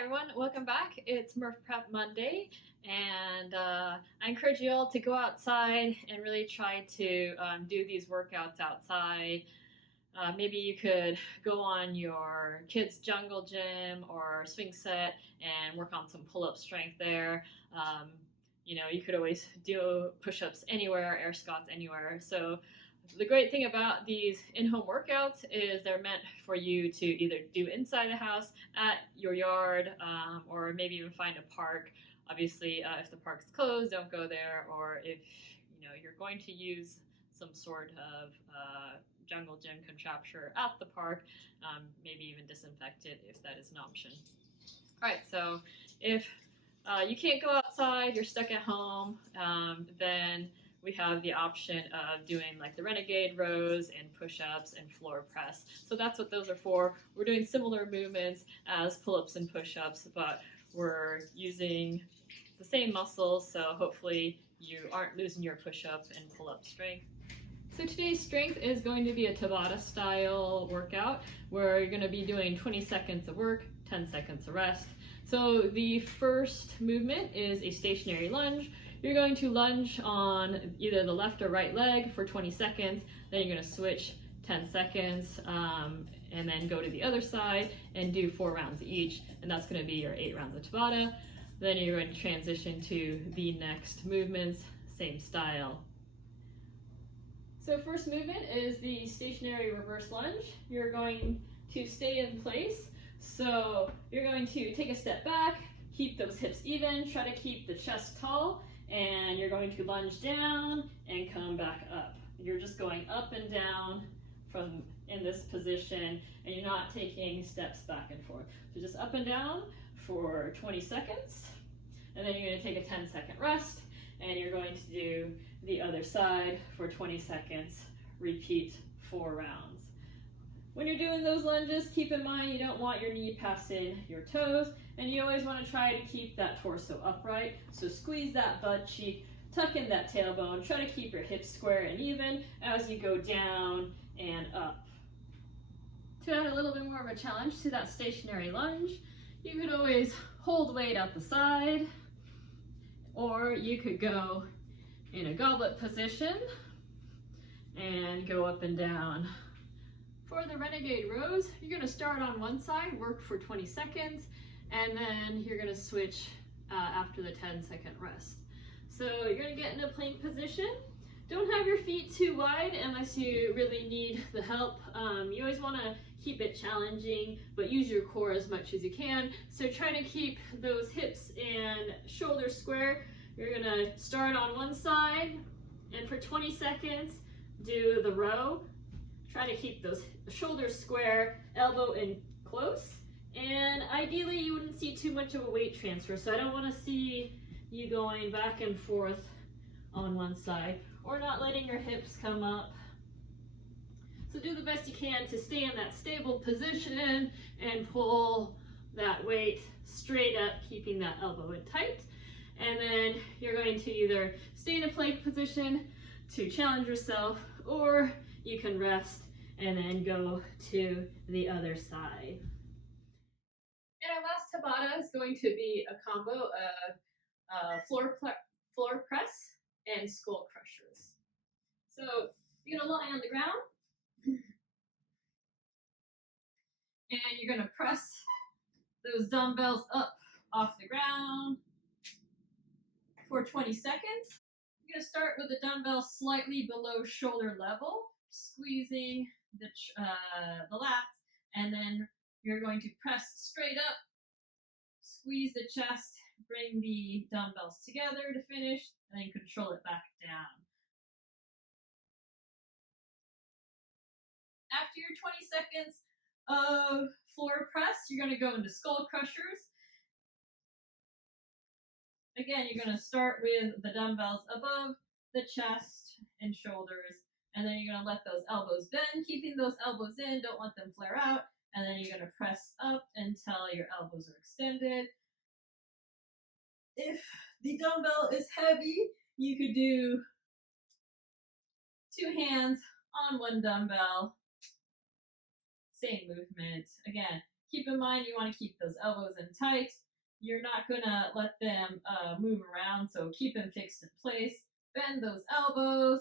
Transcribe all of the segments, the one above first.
Hi everyone, welcome back. It's Murph Prep Monday, and I encourage you all to go outside and really try to do these workouts outside. Maybe you could go on your kids' jungle gym or swing set and work on some pull-up strength there. You could always do push-ups anywhere, air squats anywhere. So the great thing about these in-home workouts is they're meant for you to either do inside the house, at your yard, or maybe even find a park. Obviously, if the park's closed, don't go there, or if you're going to use some sort of jungle gym contraption at the park, maybe even disinfect it if that is an option. All right, so if you can't go outside, you're stuck at home, then we have the option of doing like the Renegade Rows and push-ups and floor press. So that's what those are for. We're doing similar movements as pull-ups and push-ups, but we're using the same muscles, so hopefully you aren't losing your push-up and pull-up strength. So today's strength is going to be a tabata style workout where you're going to be doing 20 seconds of work, 10 seconds of rest. So the first movement is a stationary lunge. You're going to lunge on either the left or right leg for 20 seconds, then you're going to switch 10 seconds, and then go to the other side and do 4 rounds each, and that's going to be your 8 rounds of tabata. Then you're going to transition to the next movements, same style. So first movement is the stationary reverse lunge. You're going to stay in place. So you're going to take a step back, keep those hips even, try to keep the chest tall, and you're going to lunge down and come back up. You're just going up and down from in this position, and you're not taking steps back and forth. So just up and down for 20 seconds, and then you're going to take a 10-second rest, and you're going to do the other side for 20 seconds, repeat 4 rounds. When you're doing those lunges, keep in mind you don't want your knee passing your toes, and you always want to try to keep that torso upright. So squeeze that butt cheek, tuck in that tailbone, try to keep your hips square and even as you go down and up. To add a little bit more of a challenge to that stationary lunge, you could always hold weight out the side, or you could go in a goblet position and go up and down. For the Renegade Rows, you're going to start on one side, work for 20 seconds, and then you're going to switch after the 10-second rest. So you're going to get in a plank position. Don't have your feet too wide unless you really need the help. You always want to keep it challenging, but use your core as much as you can. So try to keep those hips and shoulders square. You're going to start on one side, and for 20 seconds, do the row. Try to keep those shoulders square, elbow in close, and ideally you wouldn't see too much of a weight transfer, so I don't want to see you going back and forth on one side or not letting your hips come up. So do the best you can to stay in that stable position and pull that weight straight up, keeping that elbow in tight. And then you're going to either stay in a plank position to challenge yourself, or you can rest and then go to the other side. And our last tabata is going to be a combo of floor press and skull crushers. So you're going to lie on the ground, and you're going to press those dumbbells up off the ground for 20 seconds. You're going to start with the dumbbell slightly below shoulder level, squeezing the lats, and then you're going to press straight up, squeeze the chest, bring the dumbbells together to finish, and then control it back down. After your 20 seconds of floor press, you're going to go into skull crushers. Again, you're going to start with the dumbbells above the chest and shoulders, and then you're going to let those elbows bend, keeping those elbows in, don't let them flare out, and then you're going to press up until your elbows are extended. If the dumbbell is heavy, you could do 2 hands on one dumbbell, same movement. Again, keep in mind you want to keep those elbows in tight. You're not going to let them move around, so keep them fixed in place. Bend those elbows.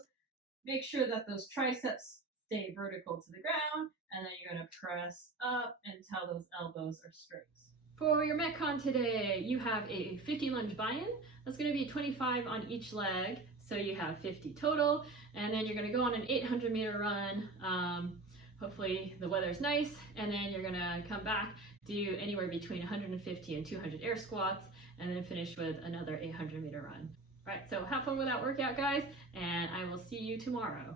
Make sure that those triceps stay vertical to the ground, and then you're going to press up until those elbows are straight. For your Metcon today, you have a 50 lunge buy-in. That's going to be 25 on each leg, so you have 50 total. And then you're going to go on an 800-meter run. Hopefully the weather's nice, and then you're going to come back, do anywhere between 150 and 200 air squats, and then finish with another 800-meter run. All right, so have fun with that workout, guys, and I will see you tomorrow.